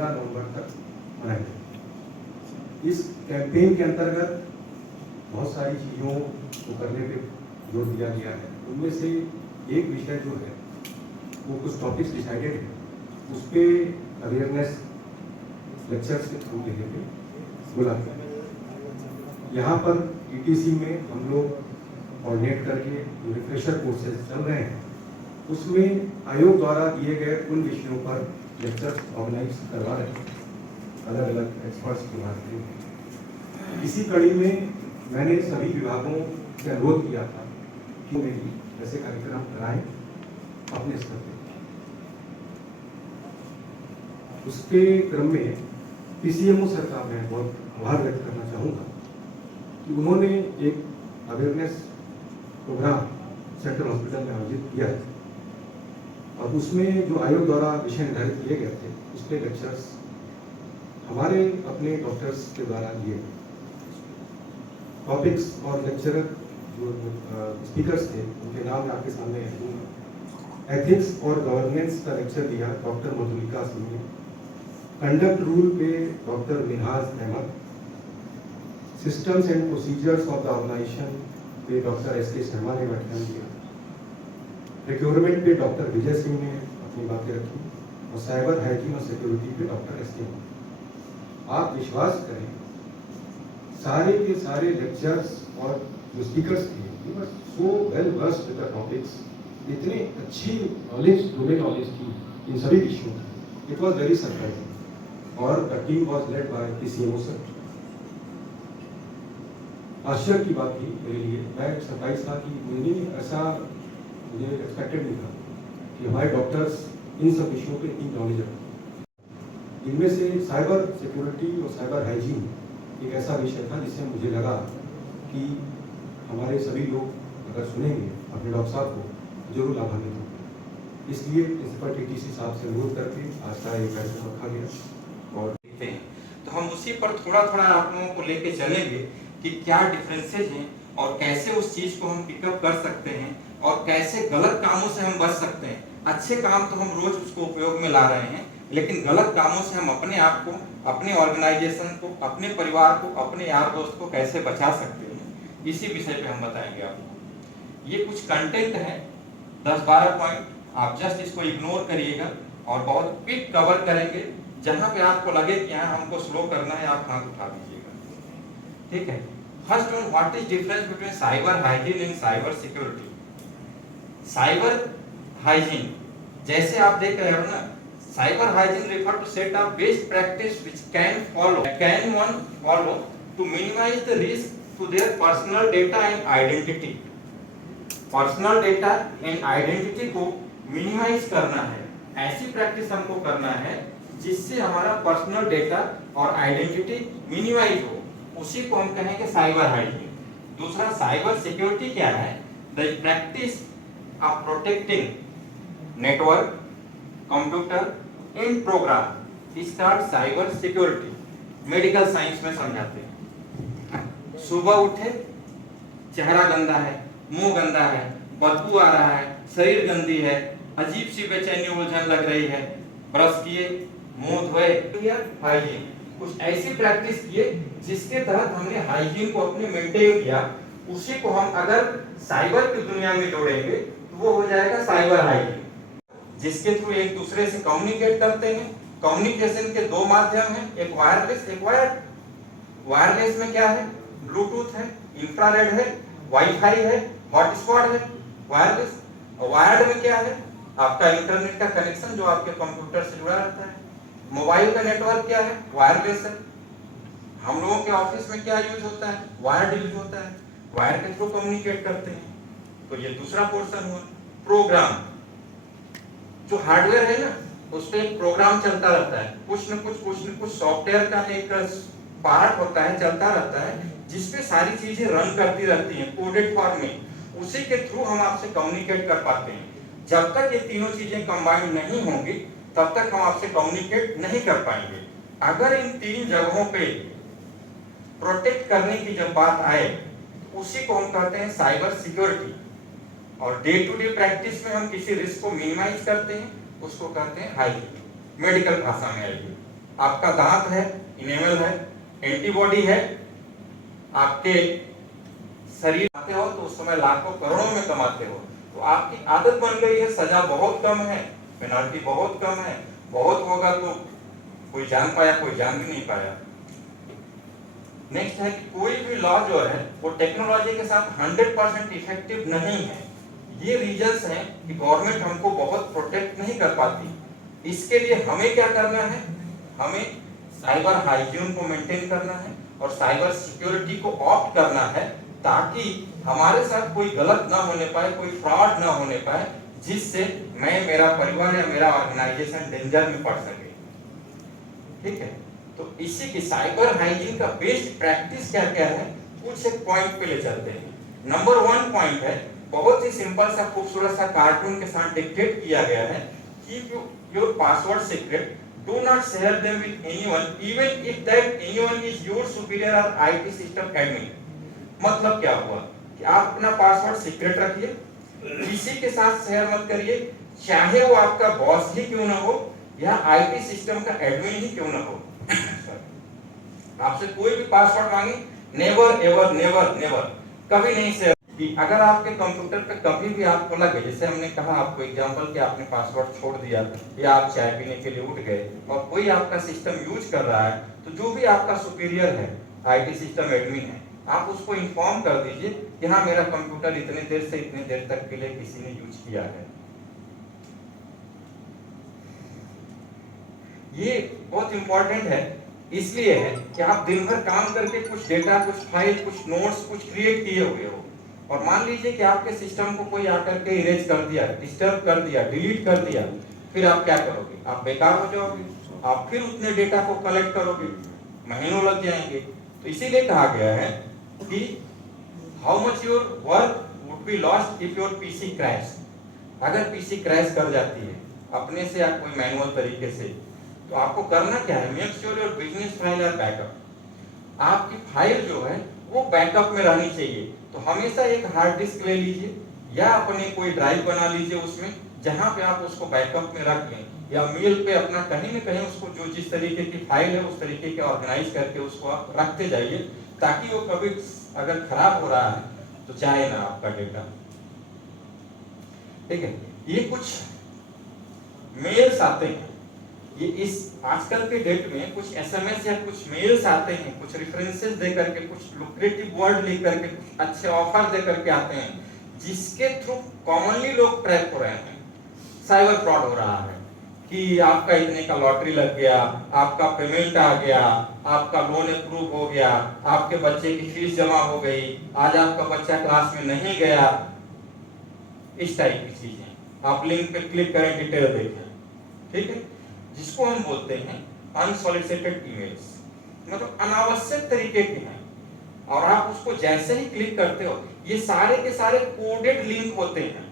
15 नवंबर तक मनाएंगे। इस कैंपेन के अंतर्गत बहुत सारी चीज़ों को करने पे जोर दिया गया है। उनमें से एक विषय जो है वो कुछ टॉपिक्स डिसाइडेड है, उस पर अवेयरनेस लेक्चर्स के थ्रू देने पे बोला गया। यहाँ पर टीटीसी में हम लोग कोऑर्डिनेट करके जो रिफ्रेशर कोर्सेज चल रहे हैं उसमें आयोग द्वारा दिए गए उन विषयों पर लेक्चर्स ऑर्गेनाइज करवा रहे हैं अलग अलग एक्सपर्ट्स के माध्यम। इसी कड़ी में मैंने सभी विभागों से अनुरोध किया था कि मेरी ऐसे कार्यक्रम कराएं अपने स्तर पर। उसके क्रम में पीसीएमओ सर का मैं बहुत आभार व्यक्त करना चाहूँगा कि उन्होंने एक अवेयरनेस प्रोग्राम सेंट्रल हॉस्पिटल में आयोजित किया है और उसमें जो आयोग द्वारा विषय निर्धारित किए गए थे उसके लेक्चर्स हमारे अपने डॉक्टर्स के द्वारा दिए गए टॉपिक्स और लेक्चरर जो स्पीकर्स थे उनके नाम मैं आपके सामने रखूँगा। एथिक्स और गवर्नेंस का लेक्चर दिया डॉक्टर मधुलिका सिंह ने। कंडक्ट रूल पे doctor Minhaj Ahmad. Systems and procedures of the organization पे डॉक्टर एस.के. शर्मा ने व्याख्यान दिया। रिक्रूटमेंट पे डॉक्टर विजय सिंह ने अपनी बातें रखी और साइबर हाइजीन और सिक्योरिटी पे डॉक्टर एस.के. आप विश्वास करें सारे के सारे लेक्चर्स और जो स्पीकर्स थे so well versed with the topics, इतने अच्छी नॉलेज डोमेन नॉलेज थी इन सभी विषयों की। इट वॉज वेरी सरप्राइजिंग और the team was led by PCMO sir. आश्चर्य की बात थी मेरे लिए, मैं सरप्राइज था कि मुझे ऐसा मुझे एक्सपेक्टेड नहीं था कि हमारे डॉक्टर्स इन सब विषयों पे इतनी नॉलेज रखते। इनमें से साइबर सिक्योरिटी और साइबर हाइजीन एक ऐसा विषय था जिससे मुझे लगा कि हमारे सभी लोग अगर सुनेंगे अपने डॉक्टर साहब को जरूर लाभान्वित होंगे। इसलिए प्रिंसिपल टीटीसी साहब से अनुरोध करके आज का एक कार्यक्रम रखा गया और देखते हैं तो हम उसी पर थोड़ा थोड़ा आप लोगों को लेके चलेंगे कि क्या डिफरेंसेज हैं और कैसे उस चीज को हम पिकअप कर सकते हैं और कैसे गलत कामों से हम बच सकते हैं। अच्छे काम तो हम रोज उसको उपयोग में ला रहे हैं, लेकिन गलत कामों से हम अपने आप को, अपने ऑर्गेनाइजेशन को, अपने परिवार को, अपने यार दोस्त को कैसे बचा सकते हैं, इसी विषय पे हम बताएंगे आपको। ये कुछ कंटेंट है 10-12 पॉइंट, आप जस्ट इसको इग्नोर करिएगा और बहुत क्विक कवर करेंगे। जहां पे आपको लगे कि यहाँ हमको स्लो करना है आप हाथ उठा दीजिएगा, ठीक है। First one, what is difference between cyber hygiene and cyber security. Cyber hygiene जैसे आप देख रहे हो ना, cyber hygiene refer to set up best practice which can one follow to minimize the risk to their personal data and identity। Personal data and identity को minimize करना है, ऐसी प्रैक्टिस हमको करना है जिससे हमारा पर्सनल डेटा और आइडेंटिटी मिनिमाइज हो, उसी को हम कहेंगे साइबर हाइजीन। दूसरा, साइबर सिक्योरिटी क्या है? The practice of protecting network, computer and program is called cyber security. Medical science में समझाते हैं। सुबह उठे, चेहरा गंदा है, मुंह गंदा है, बदबू आ रहा है, शरीर गंदी है, अजीब सी बेचैनी उलझन लग रही है, ब्रश किए, मुंह धोए, हाइजीन। कुछ ऐसी प्रैक्टिस किए जिसके तहत हमने हाइजीन को अपने मेंटेन किया, उसी को हम अगर साइबर की दुनिया में जोड़ेंगे तो वो हो जाएगा साइबर हाइजीन, जिसके थ्रू एक दूसरे से कम्युनिकेट करते हैं। कम्युनिकेशन के दो माध्यम हैं, एक वायरलेस, एक वायर्ड। वायरलेस में क्या है? ब्लूटूथ है, इंफ्रारेड है, वाईफाई है, हॉटस्पॉट है, वायरलेस। और वायर्ड में क्या है? आपका इंटरनेट का कनेक्शन जो आपके कंप्यूटर से जुड़ा रहता है। मोबाइल का नेटवर्क क्या है? वायरलेस है। हम लोगों के ऑफिस में क्या यूज होता है? वायर्ड यूज होता है, वायर के थ्रू कम्युनिकेट करते हैं। तो ये दूसरा पोर्शन हुआ। प्रोग्राम, जो हार्डवेयर है ना, उस पर एक प्रोग्राम चलता रहता है, कुछ न कुछ सॉफ्टवेयर का एक पार्ट होता है, चलता रहता है, जिसपे सारी चीजें रन करती रहती हैं कोडेड फॉर्म में। उसी के थ्रू हम आपसे कम्युनिकेट कर पाते हैं। जब तक ये तीनों चीजें कंबाइंड नहीं होंगी तब तक हम आपसे कम्युनिकेट नहीं कर पाएंगे। अगर इन तीन जगहों पे प्रोटेक्ट करने की जब बात आए, उसी को हम कहते हैं साइबर सिक्योरिटी। और डे टू डे प्रैक्टिस में हम किसी रिस्क को मिनिमाइज करते हैं, उसको कहते हैं हाइजीन, मेडिकल भाषा में हाइजीन। आपका दांत है, इनेमल है, एंटीबॉडी है, आपके शरीर आते हो तो उस समय लाखों करोड़ों में कमाते हो, तो आपकी आदत बन गई है, सजा बहुत कम है, पेनल्टी बहुत कम है, बहुत होगा तो कोई जान पाया, कोई जान भी नहीं पाया। नेक्स्ट है कि कोई भी लॉ जो है वो टेक्नोलॉजी के साथ 100% इफेक्टिव नहीं है। ये रीजंस हैं कि गवर्नमेंट हमको बहुत प्रोटेक्ट नहीं कर पाती। इसके लिए हमें क्या करना है, हमें साइबर हाइजीन को मेंटेन करना है और साइबर सिक्योरिटी को ऑप्ट करना है, ताकि हमारे साथ कोई गलत ना होने पाए, कोई फ्रॉड ना होने पाए, जिससे मैं, मेरा परिवार या मेरा ऑर्गेनाइजेशन डेंजर में पड़ सके। ठीक है, तो इसी की साइबर हाइजीन का बेस्ट प्रैक्टिस क्या क्या है, कुछ एक पॉइंट पे ले चलते हैं। नंबर 1 पॉइंट है, बहुत ही सिंपल सा खूबसूरत सा कार्टून के साथ डिक्टेट किया गया है, keep your password secret, do not share them with anyone even if that anyone is your superior और आईटी सिस्टम एडमिन। मतलब क्या हुआ कि आप अपना पासवर्ड सीक्रेट रखिए, किसी के साथ शेयर मत करिए, चाहे वो आपका बॉस ही क्यों ना हो या आईटी सिस्टम का एडमिन ही क्यों ना हो। आपसे कोई भी पासवर्ड मांगे, नेवर एवर नेवर नेवर, कभी नहीं शेयर। कि अगर आपके कंप्यूटर पे कभी भी आपको लगे, जैसे हमने कहा आपको एग्जांपल कि आपने पासवर्ड छोड़ दिया या आप चाय पीने के लिए उठ गए और कोई आपका सिस्टम यूज कर रहा है, तो जो भी आपका सुपीरियर है, आईटी सिस्टम एडमिन है, आप उसको इन्फॉर्म कर दीजिए कि हाँ मेरा कंप्यूटर इतने देर से इतने देर तक के लिए किसी ने यूज किया है। ये बहुत इंपॉर्टेंट है, इसलिए है कि आप दिन भर काम करके कुछ डेटा, कुछ फाइल, कुछ नोट्स, कुछ क्रिएट किए हुए हो और मान लीजिए कि आपके सिस्टम को कोई आकर के इरेज कर दिया, डिस्टर्ब कर दिया, डिलीट कर दिया, फिर आप क्या करोगे? आप बेकार हो जाओगे, आप फिर उतने डेटा को कलेक्ट करोगे, महीनों लग जाएंगे। तो इसीलिए कहा गया है कि how much your work would be lost if your PC crash. अगर पीसी क्रैश कर जाती है अपने से या कोई मैनुअल तरीके से, तो आपको करना क्या है? Make sure your business file are backup. आपकी फाइल जो है वो बैकअप में रहनी चाहिए। तो हमेशा एक हार्ड डिस्क ले लीजिए या अपने कोई ड्राइव बना लीजिए उसमें, जहां पे आप उसको बैकअप में रख लें, या मेल पे अपना कहीं न कहीं उसको जो जिस तरीके की फाइल है उस तरीके के ऑर्गेनाइज करके उसको आप रखते जाइए, ताकि वो कभी अगर खराब हो रहा है तो जाए ना आपका डेटा। ठीक है, ये कुछ मेल्स आते हैं, ये इस आजकल के डेट में कुछ एसएमएस या कुछ मेल्स आते हैं, कुछ रेफरेंसेस दे करके, कुछ लुक्रेटिव वर्ड लिख करके, कुछ अच्छे ऑफर दे करके आते हैं, जिसके थ्रू कॉमनली लोग ट्रैप हो रहे हैं, साइबर फ्रॉड हो रहा है कि आपका इतने का लॉटरी लग गया, आपका पेमेंट आ गया, आपका लोन अप्रूव हो गया, आपके बच्चे की फीस जमा हो गई, आज आपका बच्चा क्लास में नहीं गया, इस टाइप की चीजें। आप लिंक पे क्लिक करें, डिटेल देखें। ठीक है, जिसको हम बोलते हैं अनसॉलिसिटेड ईमेल्स, मतलब अनावश्यक तरीके के हैं, और आप उसको जैसे ही क्लिक करते हो, ये सारे के सारे कोडेड लिंक होते हैं।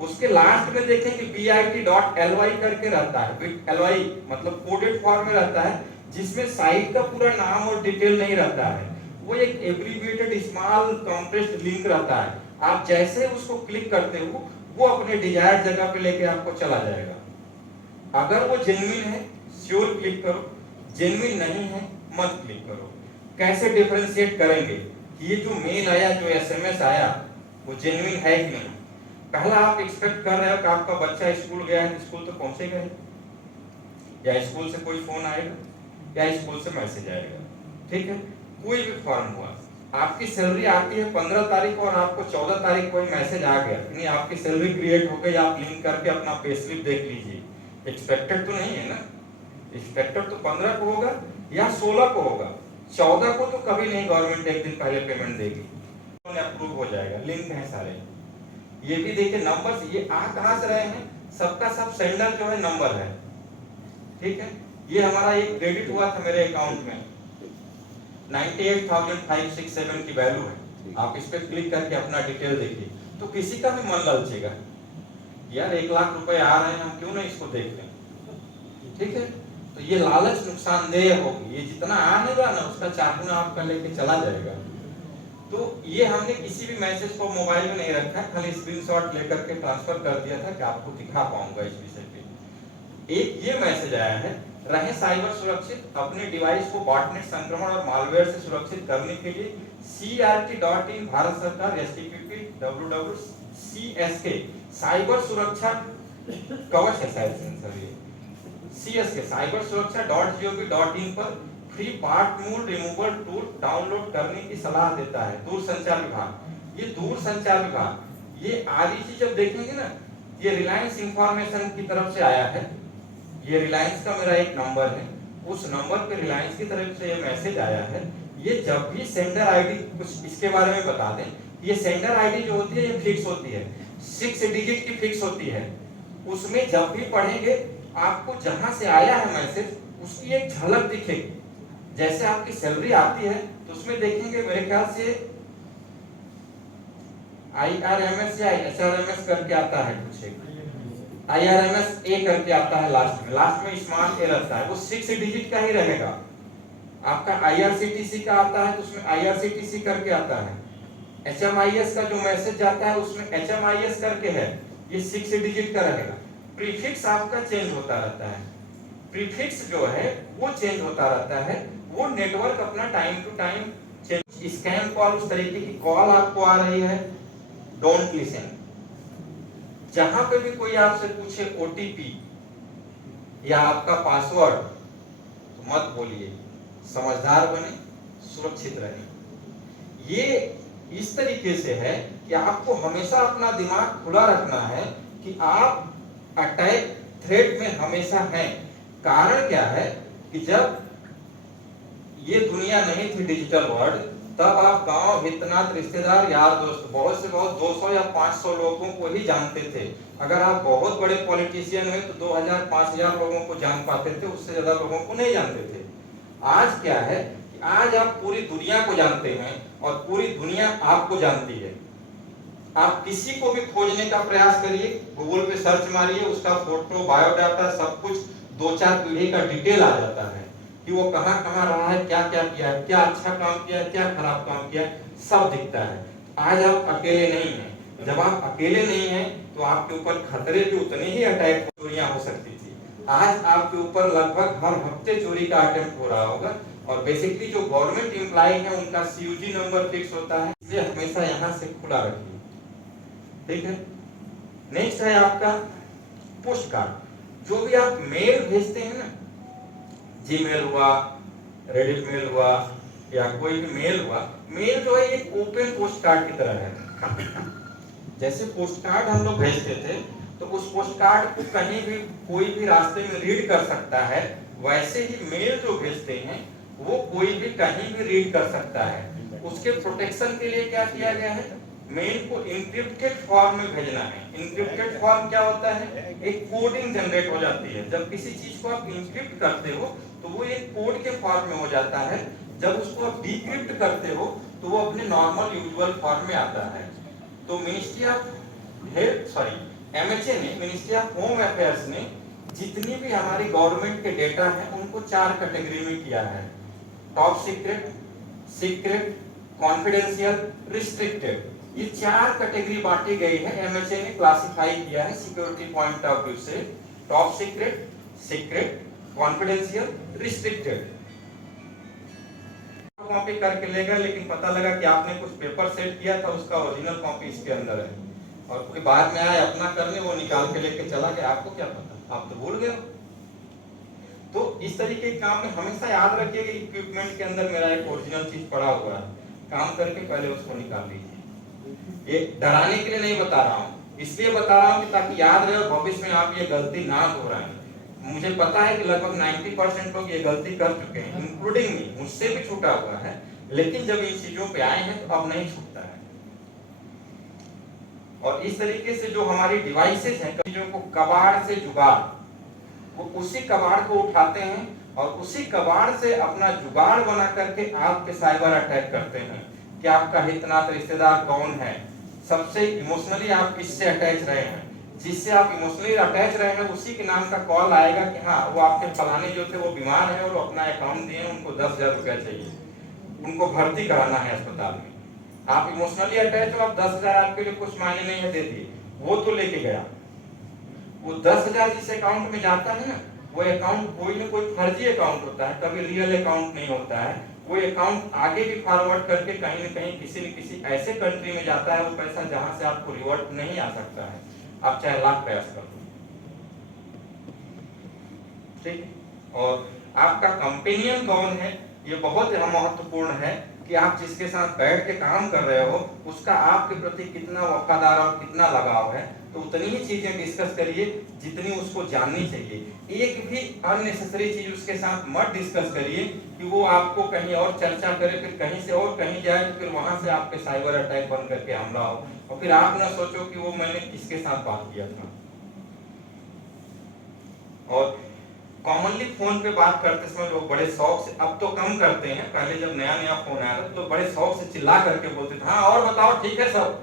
उसके लास्ट में देखें कि bit.ly करके रहता है, ly मतलब कोडेड फॉर्म में रहता है, जिसमें साइट का पूरा नाम और डिटेल नहीं रहता है, वो एक एब्रिविएटेड स्मॉल कंप्रेस्ड लिंक रहता है। आप जैसे उसको क्लिक करते हो वो अपने डिजायर्ड जगह पे लेके आपको चला जाएगा। अगर वो जेन्युइन है श्योर क्लिक करो, जेन्युइन नहीं है मत क्लिक करो। कैसे डिफरेंशिएट करेंगे कि ये जो मेल आया, जो एसएमएस आया, वो जेन्युइन है कि नहीं? पहला आप एक्सपेक्ट कर रहे हो कि आपका बच्चा स्कूल गया है, स्कूल तो पहुंचेगा ही, या स्कूल से कोई फोन आएगा या स्कूल से मैसेज आएगा। ठीक है, कोई भी फॉर्म हुआ, आपकी सैलरी आती है 15 तारीख और आपको 14 तारीख कोई मैसेज आ गया, नहीं आपकी सैलरी क्रिएट हो गई, आप लिंक करके अपना पे स्लिप देख लीजिए। एक्सपेक्टेड तो नहीं है ना, एक्सपेक्टेड तो 15 को होगा या 16 को होगा, 14 को तो कभी नहीं, गवर्नमेंट एक दिन पहले पेमेंट देगी, अप्रूव हो जाएगा। लिंक है सारे, ये भी देखिए नंबर, ये आ कहां से रहे हैं, सबका सब सेंडर जो है नंबर है। ठीक है, ये हमारा एक क्रेडिट हुआ था मेरे अकाउंट में, 98,567 की वैल्यू है। आप इस पे क्लिक करके अपना डिटेल देखिए, तो किसी का भी मन ललचेगा, यार 1 लाख रुपए आ रहे हैं, हम क्यों नहीं इसको देख लें। ठीक है, तो ये लालच नुकसानदेह होगी, ये जितना आनेगा ना उसका चाकू आपका लेके चला जाएगा। तो ये हमने किसी भी मैसेज को मोबाइल में नहीं रखा, खाली स्क्रीनशॉट लेकर के ट्रांसफर कर दिया था कि आपको दिखा पाऊंगा इस विषय पे। एक ये मैसेज आया है रहे साइबर सुरक्षित। अपने डिवाइस को बॉटनेट संक्रमण और मालवेयर से सुरक्षित करने के लिए CRT.in भारत सरकार www.CSK साइबर सुरक्षा कवच है शायद सेंसर ये CSK साइबर सुरक्षा .gov.in पर फ्री पार्ट मूल रिमूवल टूल डाउनलोड करने की सलाह देता है दूरसंचार विभाग। ये दूरसंचार विभाग ये REG जब देखेंगे ना, ये रिलायंस इंफॉर्मेशन की तरफ से आया है। ये रिलायंस का मेरा एक नंबर है, उस नंबर पे रिलायंस की तरफ से ये मैसेज आया है। ये जब भी सेंडर आईडी, कुछ इसके बारे में बता दें, ये सेंडर आईडी जो होती है ये फिक्स होती है, 6 डिजिट की फिक्स होती है। उसमें जब भी पढ़ेंगे आपको जहां से आया है मैसेज उसकी एक झलक दिखेगी। जैसे आपकी सैलरी आती है तो उसमें देखेंगे मेरे ख्याल से IRMS या HRMS करके आता है, कुछ एक IRMS A करके आता है लास्ट में स्मॉल ए रहता है, वो 6 डिजिट का ही रहेगा। आपका IRCTC का आता है तो उसमें IRCTC करके आता है। HMIS का जो मैसेज जाता है उसमें HMIS करके है, ये 6 डिजिट का रहेगा। प्रीफिक्स आपका चेंज होता रहता है, प्रीफिक्स जो है वो चेंज होता रहता है। वो नेटवर्क अपना time to time change. Scam call, उस तरीके की कॉल आपको आ रही है, डोंट लिसन। जहां पे भी कोई आपसे पूछे OTP या आपका पासवर्ड तो मत बोलिए, समझदार बने, सुरक्षित रहें। ये इस तरीके से है कि आपको हमेशा अपना दिमाग खुला रखना है कि आप अटैक थ्रेट में हमेशा हैं। कारण क्या है कि जब ये दुनिया नहीं थी डिजिटल वर्ल्ड, तब आप गांव, हितनात, रिश्तेदार, यार दोस्त, बहुत से बहुत 200 या 500 लोगों को ही जानते थे। अगर आप बहुत बड़े पॉलिटिशियन हुए तो 2000-5000 लोगों को जान पाते थे, उससे ज्यादा लोगों को नहीं जानते थे। आज क्या है कि आज आप पूरी दुनिया को जानते हैं और पूरी दुनिया आपको जानती है। आप किसी को भी खोजने का प्रयास करिए, गूगल पे सर्च मारिए, उसका फोटो, बायोडाटा, सब कुछ 2-4 पीढ़ी का डिटेल आ जाता है कि वो कहां कहां रहा है, क्या क्या किया है, क्या अच्छा काम किया है, क्या खराब काम किया है, सब दिखता है। आज आप अकेले नहीं हैं। जब आप अकेले नहीं हैं तो आपके ऊपर खतरे भी उतने ही अटैक, चोरियां हो सकती थी। आज आपके ऊपर लगभग हर हफ्ते चोरी का अटेम्प्ट हो रहा होगा। और बेसिकली जो गवर्नमेंट एम्प्लॉय है उनका CUG नंबर फिक्स होता है, इसलिए हमेशा यहाँ से खुला रखिए, ठीक है। नेक्स्ट है आपका पोस्ट कार्ड। जो भी आप मेल भेजते हैं ना, जीमेल हुआ, रेडिट मेल हुआ या कोई भी मेल हुआ, मेल जो है एक ओपन पोस्ट कार्ड की तरह है। जैसे पोस्ट कार्ड हम लोग भेजते थे तो उस पोस्ट कार्ड को कहीं भी कोई भी रास्ते में रीड कर सकता है, वैसे ही मेल जो भेजते हैं वो कोई भी कहीं भी रीड कर सकता है। उसके प्रोटेक्शन के लिए क्या किया गया है, मेल को इंक्रिप्टेड फॉर्म में भेजना है। इंक्रिप्टेड फॉर्म क्या होता है, एक कोडिंग जनरेट हो जाती है। जब किसी चीज को आप इंक्रिप्ट करते हो तो वो एक कोड के फॉर्म में हो जाता है। जब उसको आप डिक्रिप्ट करते हो तो वो अपने नॉर्मल यूजुअल फॉर्म में आता है। तो मिनिस्ट्री ऑफ MHA ने, मिनिस्ट्री ऑफ होम अफेयर्स ने जितनी भी हमारी गवर्नमेंट के डेटा है उनको 4 कैटेगरी में किया है, top secret, secret, confidential, restricted. ये 4 कैटेगरी बांटी गई है। MHA ने क्लासिफाई किया है सिक्योरिटी पॉइंट ऑफ व्यू से, top secret, secret, confidential, restricted. Copy करके लेगा, लेकिन पता लगा कि आपने कुछ पेपर सेट किया था, उसका ओरिजिनल कॉपी इसके अंदर है, और कोई बाद में आए अपना करने, वो निकाल के लेके चला गया, आपको क्या पता, आप तो भूल गए। तो इस तरीके के काम में हमेशा याद रखिए कि इक्विपमेंट के अंदर मेरा एक ओरिजिनल चीज पड़ा हुआ है, काम करके पहले उसको निकाल लीजिए। ये डराने के लिए नहीं बता रहा हूँ, इसलिए बता रहा हूँ कि ताकि याद रहे और भविष्य में आप ये गलती ना दोहराएं। मुझे पता है कि लगभग 90% लोग ये गलती कर चुके हैं, इंक्लूडिंग मी, मुझसे भी छूटा हुआ है, लेकिन जब इन चीजों पे आए हैं तो अब नहीं छूटता है। और इस तरीके से जो हमारी डिवाइसेस हैं, चीजों को कबाड़ से जुगाड़, वो उसी कबाड़ को उठाते हैं और उसी कबाड़ से अपना जुगाड़ बना करके आपके साइबर अटैक करते हैं कि आपका हितनात रिश्तेदार कौन है, सबसे इमोशनली आप किससे अटैच रहे हैं, जिससे आप इमोशनली अटैच रहे हैं उसी के नाम का कॉल आएगा कि हाँ वो आपके फलाने जो थे वो बीमार हैं और वो अपना अकाउंट दिए, उनको 10,000 रुपया चाहिए, उनको भर्ती कराना है अस्पताल में। आप इमोशनली अटैच हो, आप 10,000 आपके लिए कुछ मायने नहीं है, दे दिए, वो तो लेके गया। वो 10,000 जिस अकाउंट में जाता है ना, वो अकाउंट कोई ना कोई फर्जी अकाउंट होता है, कभी रियल अकाउंट नहीं होता है। वो अकाउंट आगे भी फॉरवर्ड करके कहीं न कहीं किसी न किसी ऐसे कंट्री में जाता है वो पैसा जहां से आपको रिवर्ट नहीं आ सकता है, आप चाहे लाख प्रयास कर लो। ठीक, और आपका कंपेनियन कौन है ये बहुत महत्वपूर्ण है कि आप जिसके साथ बैठ के काम कर रहे हो उसका आपके प्रति कितना वफादार और कितना लगाव है। तो उतनी ही चीजें डिस्कस करिए जितनी उसको जाननी चाहिए। एक भी अननेसेसरी चीज उसके साथ मत डिस्कस करिए कि वो आपको कहीं और चर्चा करे, फिर कहीं से और कहीं जाए, तो फिर वहां से आपके साइबर अटैक बन करके हमला हो और फिर आप ना सोचो कि वो मैंने किसके साथ बात किया था। और कॉमनली फोन पे बात करते समय लोग बड़े शौक से, अब तो कम करते हैं, पहले जब नया नया फोन आया था तो बड़े शौक से चिल्ला करके बोलते थे, हाँ और बताओ ठीक है सब,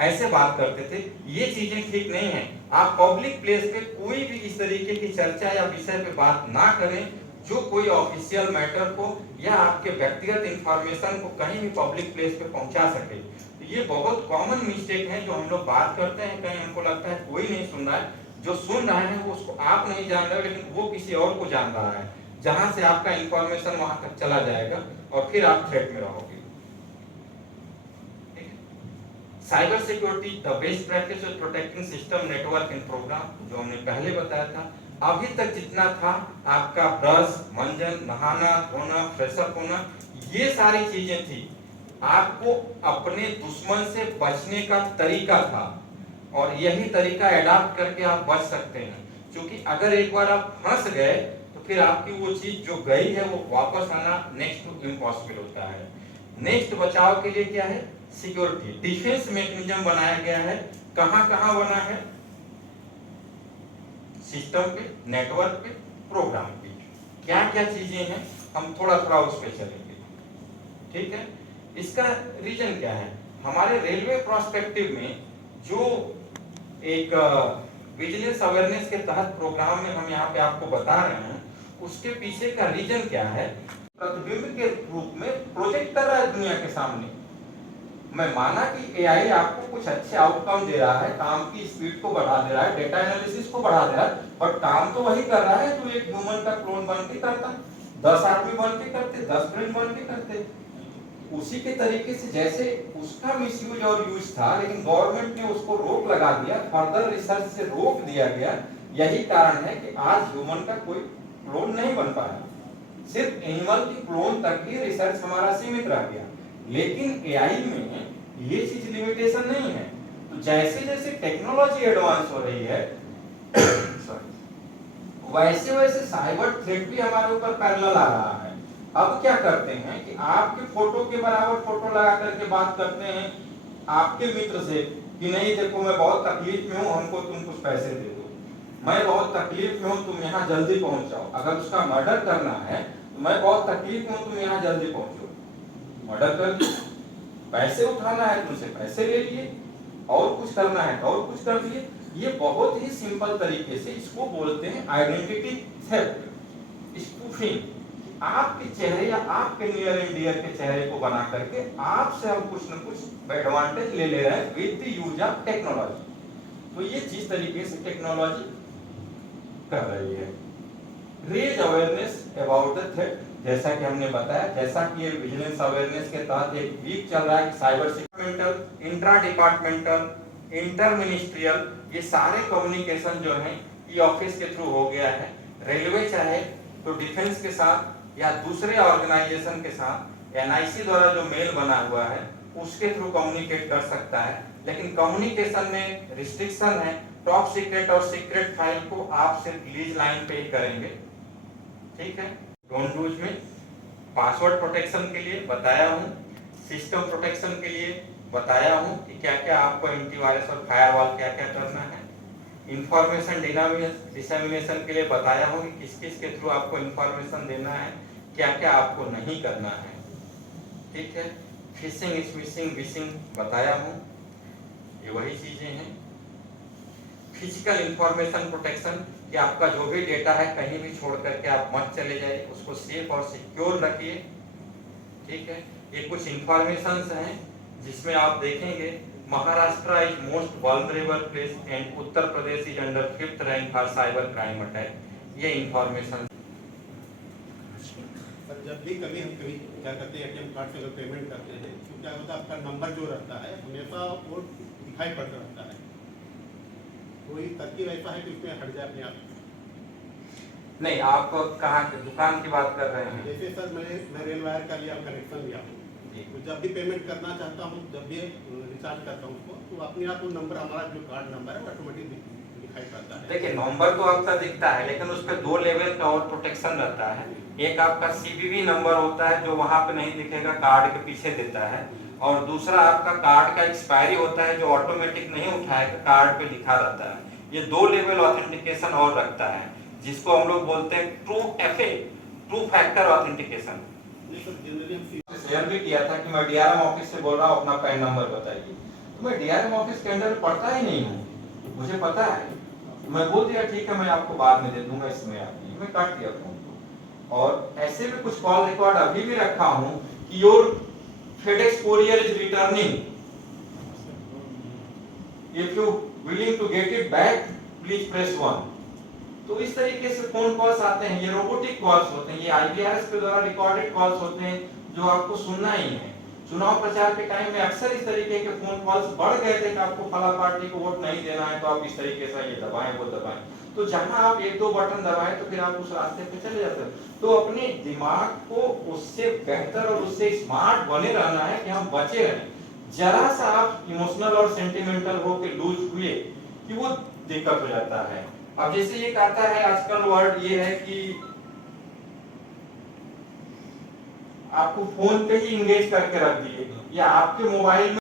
ऐसे बात करते थे। ये चीजें ठीक नहीं है। आप पब्लिक प्लेस पे कोई भी इस तरीके की चर्चा या विषय पे बात ना करें जो कोई ऑफिशियल मैटर को या आपके व्यक्तिगत इंफॉर्मेशन को कहीं भी पब्लिक प्लेस पे पहुंचा सके। ये बहुत कॉमन मिस्टेक है जो हम लोग बात करते हैं, कहीं हमको लगता है कोई नहीं सुन रहा है, जो सुन रहा है वो उसको आप नहीं जान रहे लेकिन वो किसी और को जान रहा है, जहां से आपका इंफॉर्मेशन वहां तक चला जाएगा और फिर आप थ्रेट में रहोगे। Cyber security the best practice of protecting system network and program, जो हमने पहले बताया था। अभी तक जितना था आपका ब्रश, मंजन, नहाना धोना, फ्रेशअप होना, ये सारी चीजें थी, आपको अपने दुश्मन से बचने का तरीका था और यही तरीका अडॉप्ट करके आप बच सकते हैं। क्योंकि अगर एक बार आप फंस गए तो फिर आपकी वो चीज जो गई है वो वापस आना नेक्स्ट टू इम्पॉसिबल होता है। नेक्स्ट बचाव के लिए क्या है? सिक्योरिटी डिफेंस मैकेनिज्म बनाया गया है। कहां कहां बना है? सिस्टम पे, नेटवर्क पे, प्रोग्राम पे। क्या क्या चीजें हैं हम थोड़ा थोड़ा उस पे चलेंगे। ठीक है, इसका रीजन क्या है? हमारे रेलवे प्रोस्पेक्टिव में जो एक बिजनेस अवेयरनेस के तहत प्रोग्राम में हम यहाँ पे आपको बता रहे हैं, उसके पीछे का रीजन क्या है? प्रतिबिंब के रूप में प्रोजेक्ट कर रहा है दुनिया के सामने। मैं माना कि एआई आपको कुछ अच्छे आउटकम दे रहा है, काम की स्पीड को बढ़ा दे रहा है, डेटा एनालिसिस को बढ़ा दे रहा है, पर काम तो वही कर रहा है जो एक ह्यूमन का क्लोन बन के करता। 10 आदमी बन के करते, 10 ब्रेन बन के करते। उसी के तरीके से जैसे उसका मिसयूज और यूज था, लेकिन गवर्नमेंट ने उसको रोक लगा दिया, फर्दर रिसर्च से रोक दिया गया। यही कारण है कि आज ह्यूमन का कोई क्लोन नहीं बन पाया, सिर्फ एनिमल की क्लोन तक ही रिसर्च हमारा सीमित रह गया। लेकिन एआई में ये चीज लिमिटेशन नहीं है। तो जैसे जैसे टेक्नोलॉजी एडवांस हो रही है वैसे वैसे साइबर थ्रेट भी हमारे ऊपर पैरेलल आ रहा है। अब क्या करते हैं कि आपके फोटो के बराबर फोटो लगा करके बात करते हैं आपके मित्र से कि नहीं देखो मैं बहुत तकलीफ में हूं, हमको तुम कुछ पैसे दे दो, मैं बहुत तकलीफ में हूं, तुम यहाँ जल्दी पहुंच जाओ। अगर उसका मर्डर करना है तो मैं बहुत तकलीफ में हूं, तुम यहाँ जल्दी पहुंचो। मर्डर कर दिए, पैसे उठाना है तुमसे पैसे ले लिए, और कुछ करना है तो और कुछ कर दिए। ये बहुत ही सिंपल तरीके से इसको बोलते हैं आइडेंटिटी थेफ्ट, स्पूफिंग। आपके चेहरे या आपके नियर एंड डियर के चेहरे को बना करके आपसे हम कुछ न कुछ एडवांटेज ले रहे हैं with the use of technology. तो ये जिस तरीके से टेक्नोलॉजी कर रही है। Raise awareness about the threat, जैसा कि हमने बताया, जैसा कि ये विजिलेंस अवेयरनेस के तहत एक वीक चल रहा है कि cyber security, intra departmental, inter ministerial, ये सारे कम्युनिकेशन जो है ई ऑफिस के थ्रू हो गया है। रेलवे चाहे तो डिफेंस के साथ या दूसरे ऑर्गेनाइजेशन के साथ एनआईसी द्वारा जो मेल बना हुआ है उसके थ्रू कम्युनिकेट कर सकता है। लेकिन कम्युनिकेशन में रिस्ट्रिक्शन है, टॉप सीक्रेट और सीक्रेट फाइल को आप सिर्फ रिलीज लाइन पे ही करेंगे। ठीक है, डोंट डूज में पासवर्ड प्रोटेक्शन के लिए बताया हूं, सिस्टम प्रोटेक्शन के लिए बताया हूं कि क्या क्या आपको एंटीवायरस और फायरवॉल क्या क्या करना है। इंफॉर्मेशन डिसेमिनेशन के लिए बताया हूं कि किस किस के थ्रू आपको इंफॉर्मेशन देना है, क्या क्या आपको नहीं करना है। ठीक है, फिशिंग, स्मिशिंग, विशिंग बताया हूं, ये वही चीजें हैं। फिजिकल इंफॉर्मेशन प्रोटेक्शन कि आपका जो भी डेटा है कहीं भी छोड़ करके आप मत चले जाइए, उसको सेफ और सिक्योर रखिए। ठीक है, ये कुछ इंफॉर्मेशंस हैं जिसमें आप देखेंगे Maharashtra is most vulnerable place and Uttar Pradesh is under 5th rank for cyber crime attack. ये इंफॉर्मेशन सर जब भी कभी हम कभी क्या करते हैं एटीएम कार्ड से अगर पेमेंट करते हैं तो क्या होता है आपका नंबर जो रहता है हमेशा वो दिखाई पड़ता रहता है। कोई तरकीब ऐसा है कि उसमें हट जाए अपने आप। नहीं, आप कहाँ के दुकान की बात कर रहे हैं? जैसे सर मैं रेल वायर का लिया कनेक्शन लिया हूँ, तो जब भी पेमेंट करना चाहता हूँ, जब भी रिचार्ज करता हूँ उसको, तो अपने आप वो नंबर हमारा जो कार्ड नंबर है वो ऑटोमेटिक दिखाई पड़ता है। देखिए, नंबर तो आपका दिखता है लेकिन उस पर 2 लेवल का और प्रोटेक्शन रहता है। एक आपका सीवीवी नंबर होता है जो वहां पे नहीं दिखेगा, कार्ड के पीछे देता है, और दूसरा आपका कार्ड का एक्सपायरी होता है जो ऑटोमेटिक नहीं उठाएगा, कार्ड पे लिखा रहता है। ये 2 लेवल ऑथेंटिकेशन और रखता है जिसको हम लोग बोलते हैं ट्रू फैक्टर ऑथेंटिकेशन। शेयर भी किया था कि मैं डीआरएम ऑफिस से बोल रहा हूँ, अपना पैन नंबर बताइए। तो मैं डीआरएम ऑफिस के अंदर पढ़ता ही नहीं हूँ, मुझे पता है। मैं बोल दिया ठीक है मैं आपको बाद में दे दूंगा, इसमें आती मैं काट दिया फोन को। और ऐसे भी कुछ कॉल रिकॉर्ड अभी भी रखा हूँ कि your FedEx courier is returning, if you willing to get it back please press 1। तो इस तरीके से फोन कॉल्स आते हैं, ये रोबोटिक कॉल्स होते हैं, ये IVRS के द्वारा रिकॉर्डेड कॉल्स होते हैं जो आपको सुनना ही है। चुनाव प्रचार के टाइम में अक्सर इस तरीके के फोन कॉल्स बढ़ गए थे कि आपको फला पार्टी को वोट नहीं देना है तो आप इस तरीके से ये दबाएं वो दबाएं। तो जहां आप 1-2 बटन दबाएं तो फिर आप उस रास्ते पे चले जाते हैं। तो अपने दिमाग को उससे बेहतर और उससे स्मार्ट बने रहना है कि हम बचे रहें। जरा सा आप इमोशनल और सेंटिमेंटल हो के लूज हुए कि वो दिक्कत हो जाता है। अब जैसे ये कहता है आजकल वर्ड ये है कि आपको फोन पे ही इंगेज करके रख दिए या आपके मोबाइल में